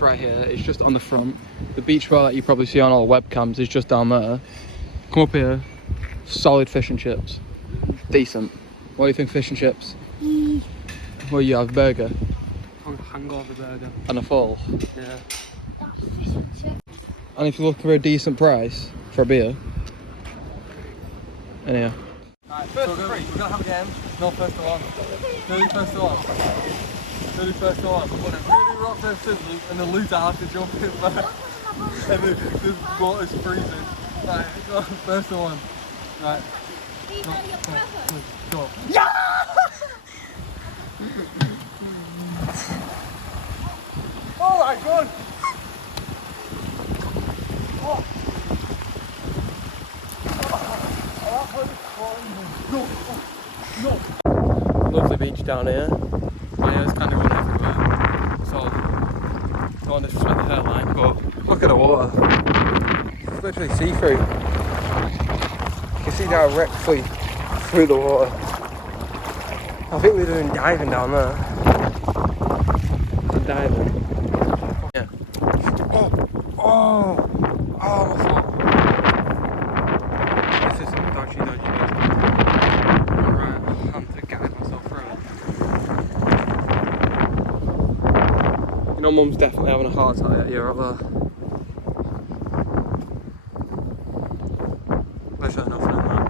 Right here, it's just on the front. The beach bar that you probably see on all webcams is just down there. Come up here, solid fish and chips, decent. What do you think, fish and chips? What do you have, burger? Hangover burger. And a fall? Yeah. And if you look for a decent price for a beer, anyhow. Alright, so we're gonna have a game. No first to one. No first to one. No first to one. We're gonna rock, paper, scissors, and the loser has to jump in back. And the water's freezing. Right, go on, first to one. Right. Go. Yeah! Oh my god! Oh. Lovely beach down here. My hair's kind of going everywhere, so don't want to disrespect the hairline, but look at the water. It's literally see-through. You can see directly through the water. I think we're doing diving down there. Diving. Yeah. Oh, my foot. This is some dodgy business. Alright, I'm to guide myself through it. You know, Mum's definitely having a heart attack at you up there. Literally nothing in there.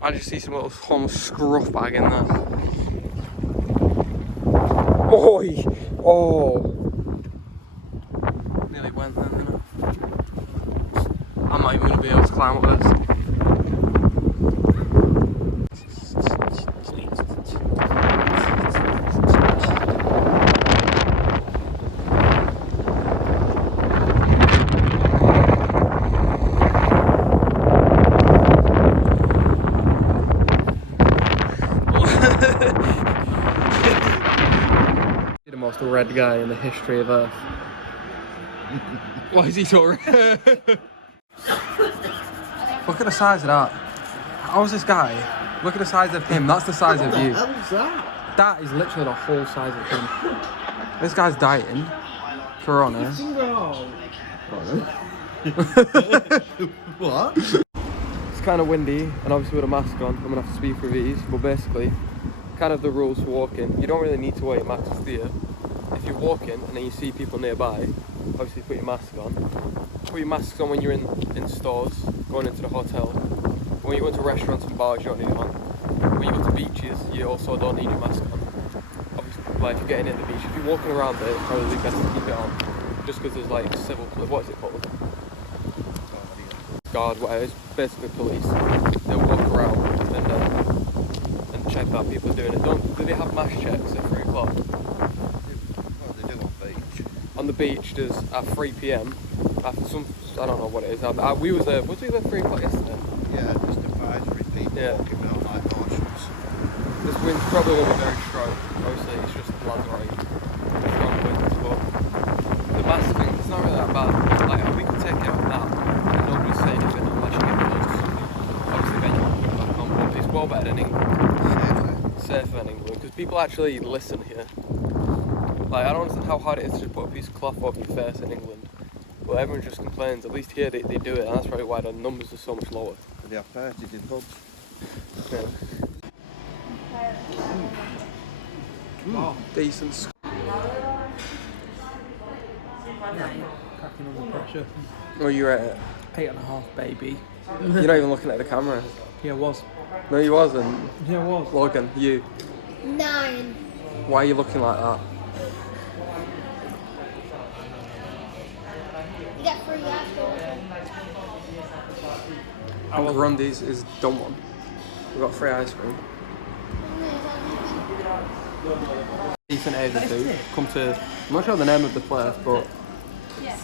I just see some little almost scruff bag in there. Oi! Oh! Nearly went then, didn't I? I'm not even going to be able to climb up this. The most red guy in the history of Earth. Why is he so red? Look at the size of that. How's this guy? Look at the size of him. That's the size of you. What the hell is that? That is literally the whole size of him. This guy's dying. Corona. What? It's kind of windy, and obviously with a mask on, I'm gonna have to speak through these. But basically, kind of the rules for walking. You don't really need to wear your mask, do you? If you're walking and then you see people nearby, obviously put your mask on. Put your masks on when you're in stores, going into the hotel. When you go to restaurants and bars, you don't need one. When you go to beaches, you also don't need your mask on. Obviously, like if you're getting in the beach, if you're walking around it, it's probably best to keep it on. Just because there's like civil, what is it called? Guard, whatever, it's basically police. They'll walk around and check that people are doing it. Do they have mass checks at 3 o'clock? Well, they do on the beach. On the beach, there's at 3 PM, after some, I don't know what it is. We was there 3 o'clock yesterday? Yeah, just advisory people walking out like cautions. This wind's probably going to be very strong. Obviously, it's just Lanzarote. Strong winds, but the mask thing, it's not really that bad. Like, we could take it out now, and nobody's saying anything unless you get close to something. Obviously, then you can put it back on, but it's well better than England. Safer than England, because people actually listen here. Like, I don't understand how hard it is to just put a piece of cloth over your face in England. But everyone just complains. At least here they do it, and that's probably why the numbers are so much lower. They have parties in pubs. Yeah. Decent. Cracking under pressure. Oh, you rate it? 8.5, baby. You're not even looking at the camera. Yeah, it was. No, you wasn't. Yeah, it was. Logan, you. 9. Why are you looking like that? You got free after. And Grundy's is done one. We've got free ice cream. Decent Asian food. Come to, I'm not sure the name of the place, but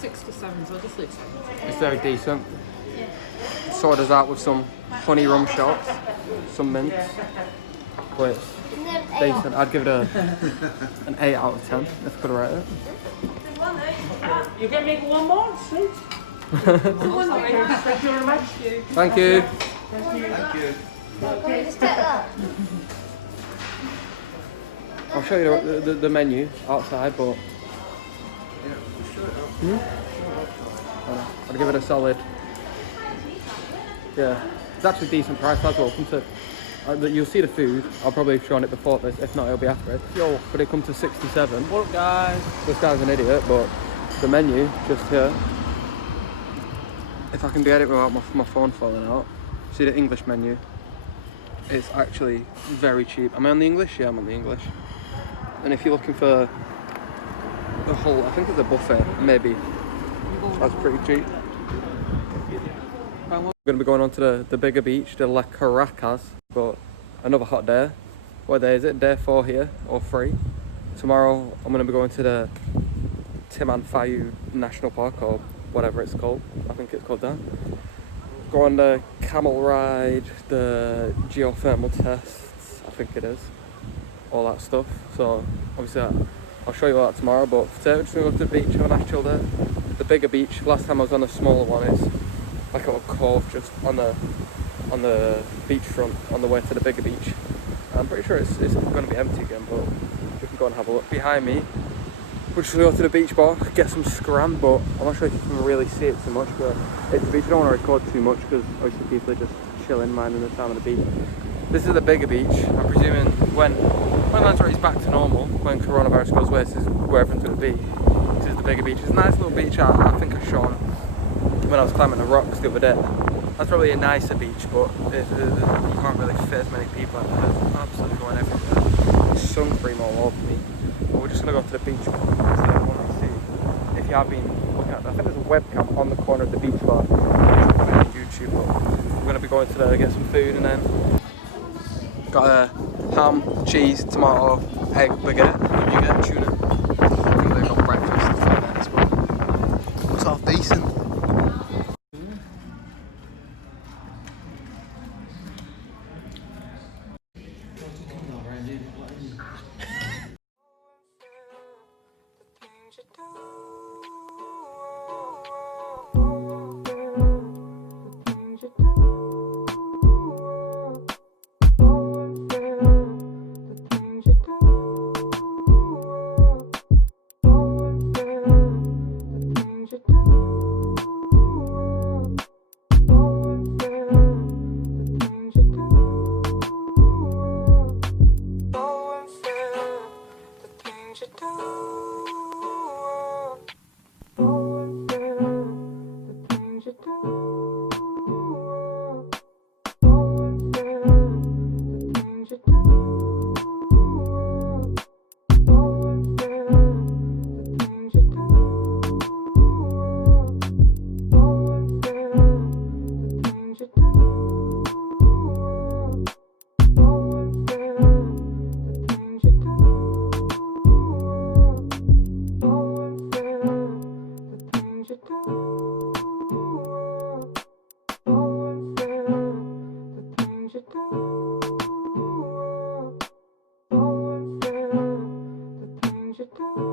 6 to 7, so just leave 7. it's very decent. Sorted that with some honey rum shots, some mints. But it's decent. I'd give it an 8 out of 10 if I could rate it. You can make one more, sweet. Thank you very much. Thank you. Just get that. I'll show you the menu outside, but I'd give it a solid. Yeah, it's actually a decent price as well. Come to, you'll see the food. I'll probably have shown it before this. If not, it'll be after it. Yo, but it comes to 67. What up, guys? This guy's an idiot, but the menu just here. If I can get it without my phone falling out. See the English menu. It's actually very cheap. Am I on the English? Yeah, I'm on the English. And if you're looking for the whole, I think it's a buffet, maybe. That's pretty cheap. We're going to be going on to the bigger beach, the La Caracas, but another hot day. What day is it? Day 4 here, or 3. Tomorrow I'm going to be going to the Timanfaya National Park, or whatever it's called. I think it's called that. Go on the camel ride, the geothermal tests, I think it is. All that stuff. So obviously I'll show you all that tomorrow, but for today we're just going to go to the beach, have a nice chill day. The bigger beach, last time I was on the smaller one, is like a little cove just on the beachfront on the way to the bigger beach. I'm pretty sure it's going to be empty again, but we can go and have a look. Behind me, we're just going to go to the beach bar, get some scram, but I'm not sure if you can really see it too much, but it's the beach. I don't want to record too much because obviously people are just chilling, minding the time on the beach. This is the bigger beach. I'm presuming when Lanzarote is back to normal, when coronavirus goes away, this is where everyone's going to be. This is the bigger beach. It's a nice little beach. I think I showed when I was climbing the rocks the other day. That's probably a nicer beach, but you can't really fit as many people out there. There's absolutely going everywhere. There's sun cream all over me. But we're just going to go to the beach bar. So I want to see if you have been looking at that. I think there's a webcam on the corner of the beach bar. On YouTube, but we're going to be going to there, get some food, and then got a ham, cheese, tomato, egg baguette. What do you get? Tuna. I think they've got breakfast for that as well. It's half decent. you do.